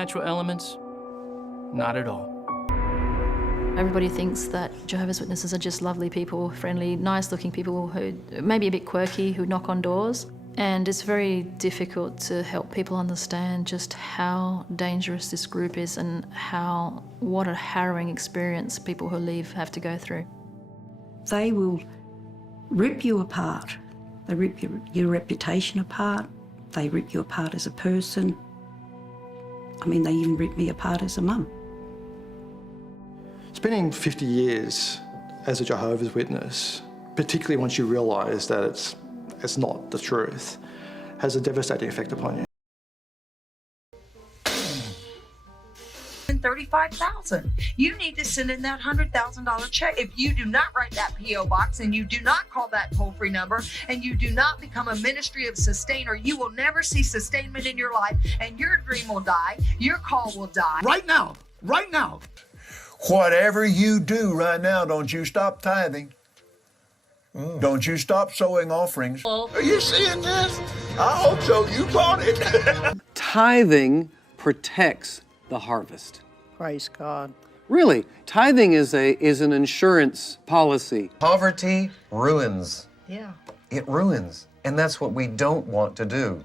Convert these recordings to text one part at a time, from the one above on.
supernatural elements? Not at all. Everybody thinks that Jehovah's Witnesses are just lovely people, friendly, nice-looking people who may be a bit quirky, who knock on doors. And it's very difficult to help people understand just how dangerous this group is and what a harrowing experience people who leave have to go through. They will rip you apart. They rip your reputation apart. They rip you apart as a person. I mean, they even rip me apart as a mum. Spending 50 years as a Jehovah's Witness, particularly once you realise that it's not the truth, has a devastating effect upon you. $35,000. You need to send in that $100,000 check. If you do not write that P.O. box and you do not call that toll-free number and you do not become a ministry of sustainer, you will never see sustainment in your life and your dream will die, your call will die. Right now, right now. Whatever you do right now, don't you stop tithing. Don't you stop sowing offerings. Are you seeing this? I hope so. You caught it. Tithing protects the harvest. Praise God. Really, tithing is an insurance policy. Poverty ruins. Yeah. It ruins. And that's what we don't want to do,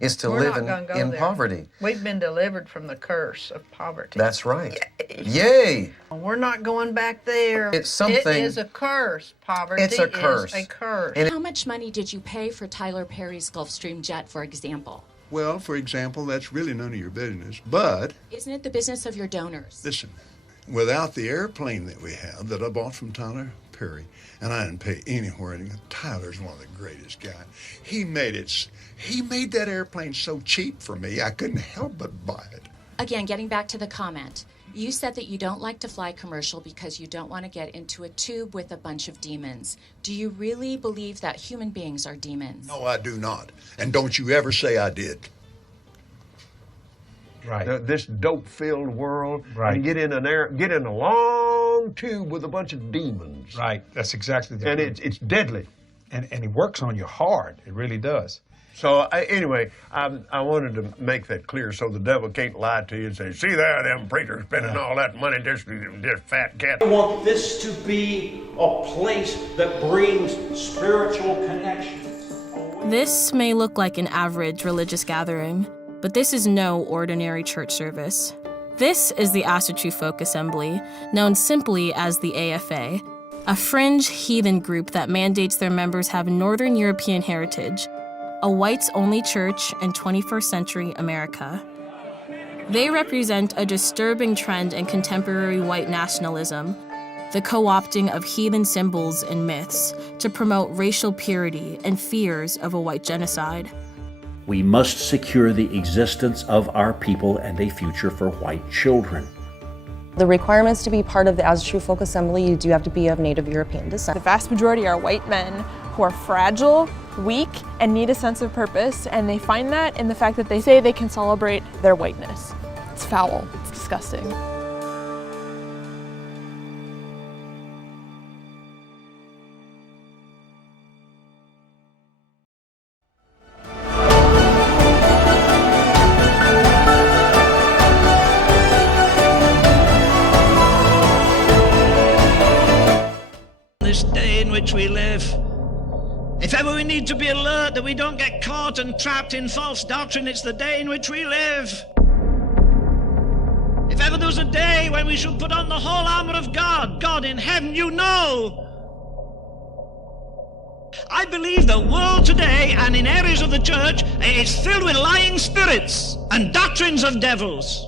is to live in poverty. We've been delivered from the curse of poverty. That's right. Yay! We're not going back there. It's something. It is a curse. Poverty It's a curse. is a curse. How much money did you pay for Tyler Perry's Gulfstream jet, for example? Well, for example, that's really none of your business, but... Isn't it the business of your donors? Listen, without the airplane that we have that I bought from Tyler Perry, and I didn't pay anywhere, and Tyler's one of the greatest guys. He made that airplane so cheap for me, I couldn't help but buy it. Again, getting back to the comment, you said that you don't like to fly commercial because you don't want to get into a tube with a bunch of demons. Do you really believe that human beings are demons? No, I do not. And don't you ever say I did. Right. This dope-filled world, right. And get in a long tube with a bunch of demons. Right. That's exactly the And it's deadly. And it works on you hard. It really does. So anyway, I wanted to make that clear so the devil can't lie to you and say, see there, them preachers spending all that money, just fat cat. I want this to be a place that brings spiritual connection. This may look like an average religious gathering, but this is no ordinary church service. This is the Asatru Folk Assembly, known simply as the AFA, a fringe heathen group that mandates their members have Northern European heritage, a whites-only church in 21st century America. They represent a disturbing trend in contemporary white nationalism, the co-opting of heathen symbols and myths to promote racial purity and fears of a white genocide. We must secure the existence of our people and a future for white children. The requirements to be part of the Asatru Folk Assembly, you do have to be of Native European descent. The vast majority are white men who are fragile, weak, and need a sense of purpose, and they find that in the fact that they say they can celebrate their whiteness. It's foul. It's disgusting. This day in which we live, if ever we need to be alert that we don't get caught and trapped in false doctrine, it's the day in which we live. If ever there was a day when we should put on the whole armor of God, God in heaven, you know. I believe the world today and in areas of the church is filled with lying spirits and doctrines of devils.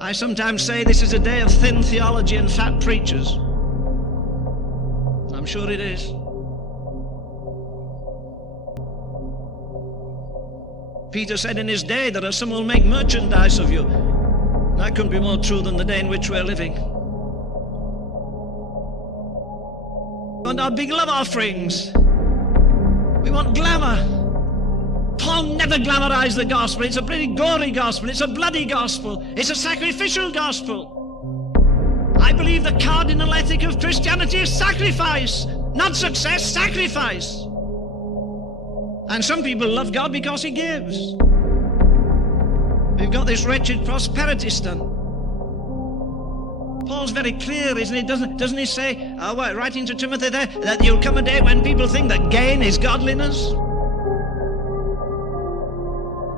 I sometimes say this is a day of thin theology and fat preachers. I'm sure it is. Peter said in his day that some will make merchandise of you. That couldn't be more true than the day in which we're living. We want our big love offerings. We want glamour. Paul never glamorized the gospel. It's a pretty gory gospel. It's a bloody gospel. It's a sacrificial gospel. I believe the cardinal ethic of Christianity is sacrifice, not success, sacrifice. And some people love God because he gives. We've got this wretched prosperity stunt. Paul's very clear, isn't he? Doesn't he say, writing to Timothy there, that there'll come a day when people think that gain is godliness?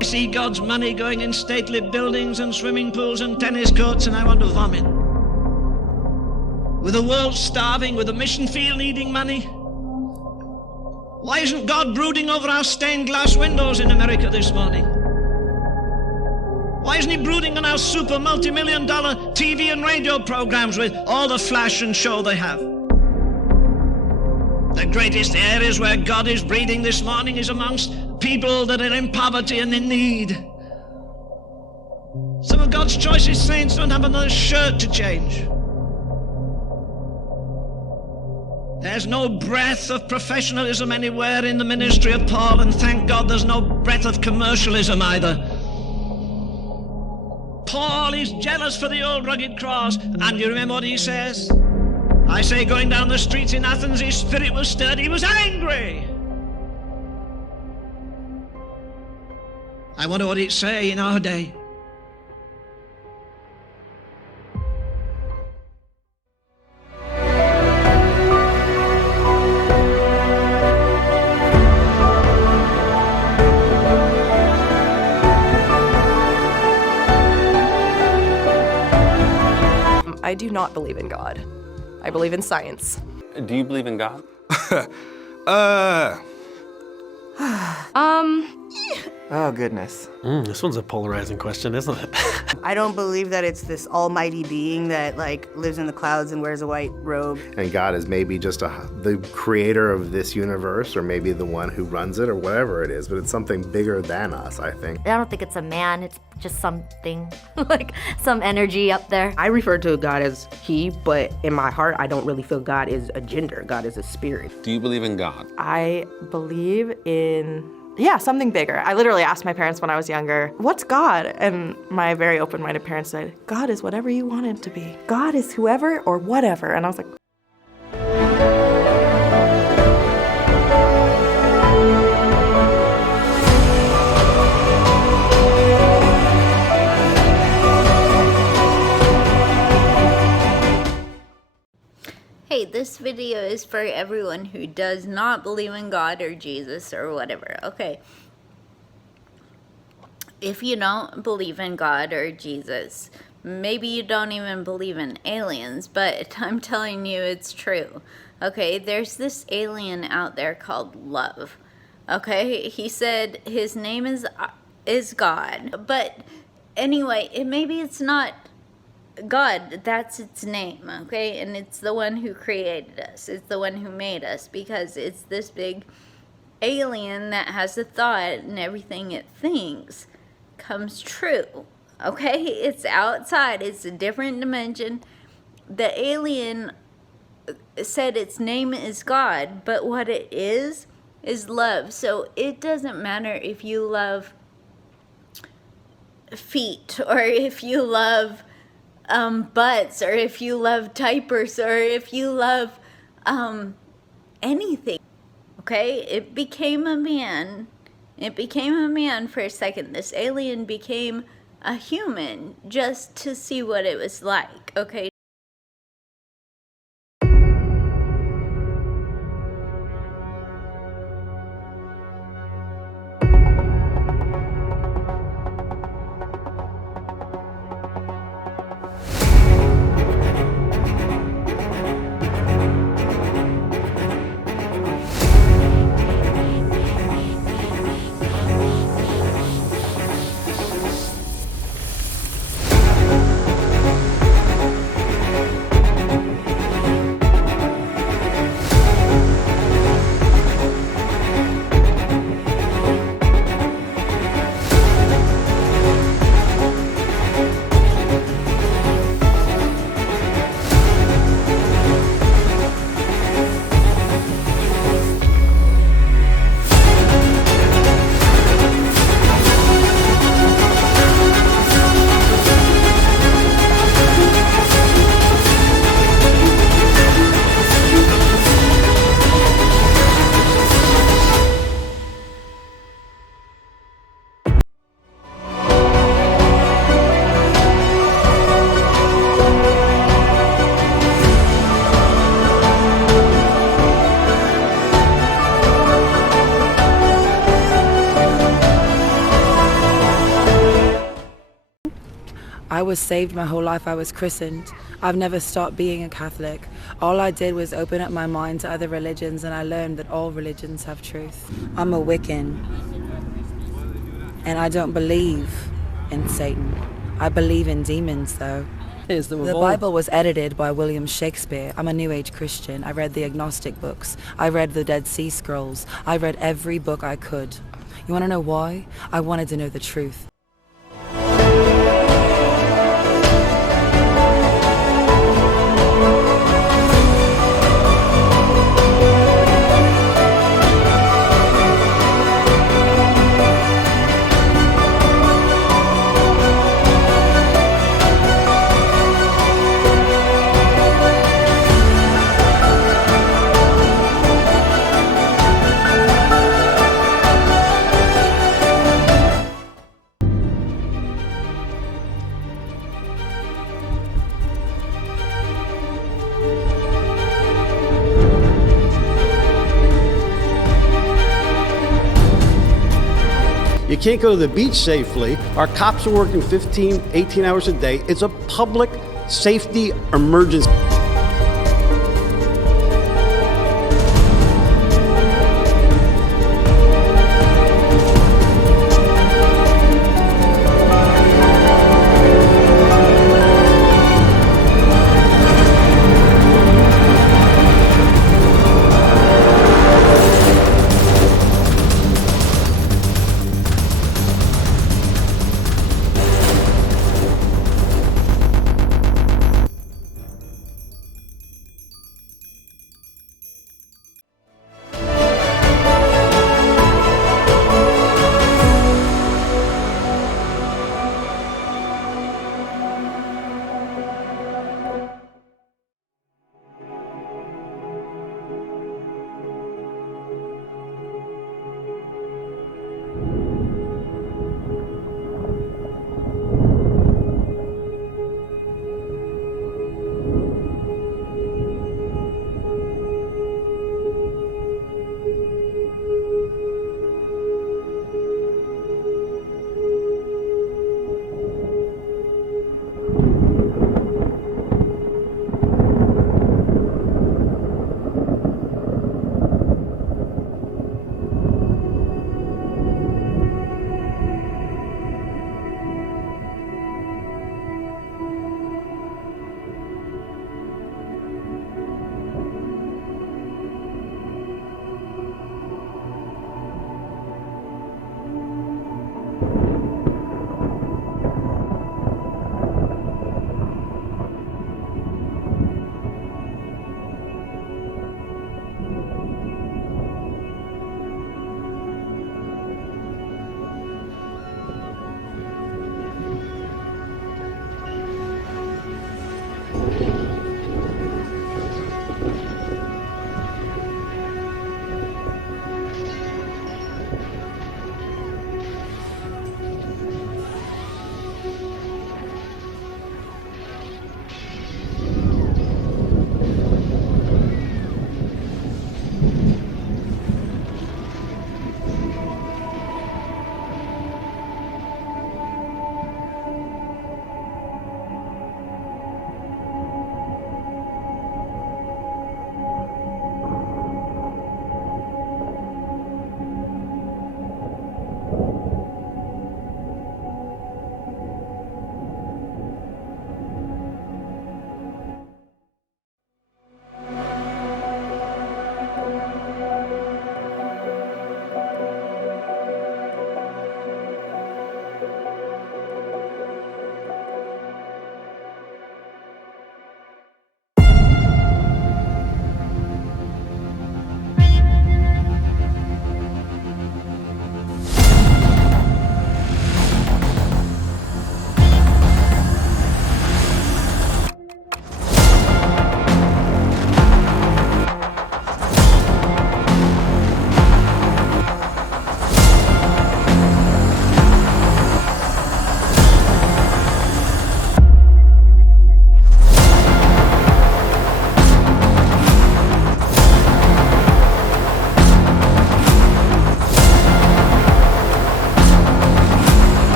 I see God's money going in stately buildings and swimming pools and tennis courts, and I want to vomit. With the world starving, with the mission field needing money. Why isn't God brooding over our stained glass windows in America this morning? Why isn't he brooding on our super multi-million-dollar TV and radio programs with all the flash and show they have? The greatest areas where God is breathing this morning is amongst people that are in poverty and in need. Some of God's choicest saints don't have another shirt to change. There's no breath of professionalism anywhere in the ministry of Paul, and thank God there's no breath of commercialism either. Paul is jealous for the old rugged cross, and you remember what he says? I say, going down the streets in Athens, his spirit was stirred, he was angry. I wonder what he'd say in our day. I do not believe in God. I believe in science. Do you believe in God? Oh, goodness. This one's a polarizing question, isn't it? I don't believe that it's this almighty being that, like, lives in the clouds and wears a white robe. And God is maybe just the creator of this universe, or maybe the one who runs it, or whatever it is, but it's something bigger than us, I think. I don't think it's a man, it's just something, like some energy up there. I refer to God as he, but in my heart, I don't really feel God is a gender. God is a spirit. Do you believe in God? I believe in, something bigger. I literally asked my parents when I was younger, what's God? And my very open-minded parents said, God is whatever you want it to be. God is whoever or whatever. And I was like, Hey, this video is for everyone who does not believe in God or Jesus or whatever. Okay. If you don't believe in God or Jesus, maybe you don't even believe in aliens, but I'm telling you it's true. Okay, there's this alien out there called Love. Okay, he said his name is God, but anyway, maybe it's not God, that's its name, okay? And it's the one who created us. It's the one who made us, because it's this big alien that has a thought, and everything it thinks comes true, okay? It's outside. It's a different dimension. The alien said its name is God, but what it is love. So it doesn't matter if you love feet, or if you love butts, or if you love diapers, or if you love anything. Okay, it became a man. It became a man for a second. This alien became a human just to see what it was like. Okay. I was saved my whole life. I was christened. I've never stopped being a Catholic. All I did was open up my mind to other religions, and I learned that all religions have truth. I'm a Wiccan, and I don't believe in Satan. I believe in demons, though. The Bible was edited by William Shakespeare. I'm a New Age Christian. I read the agnostic books. I read the Dead Sea Scrolls. I read every book I could. You want to know why? I wanted to know the truth. You can't go to the beach safely. Our cops are working 15, 18 hours a day. It's a public safety emergency.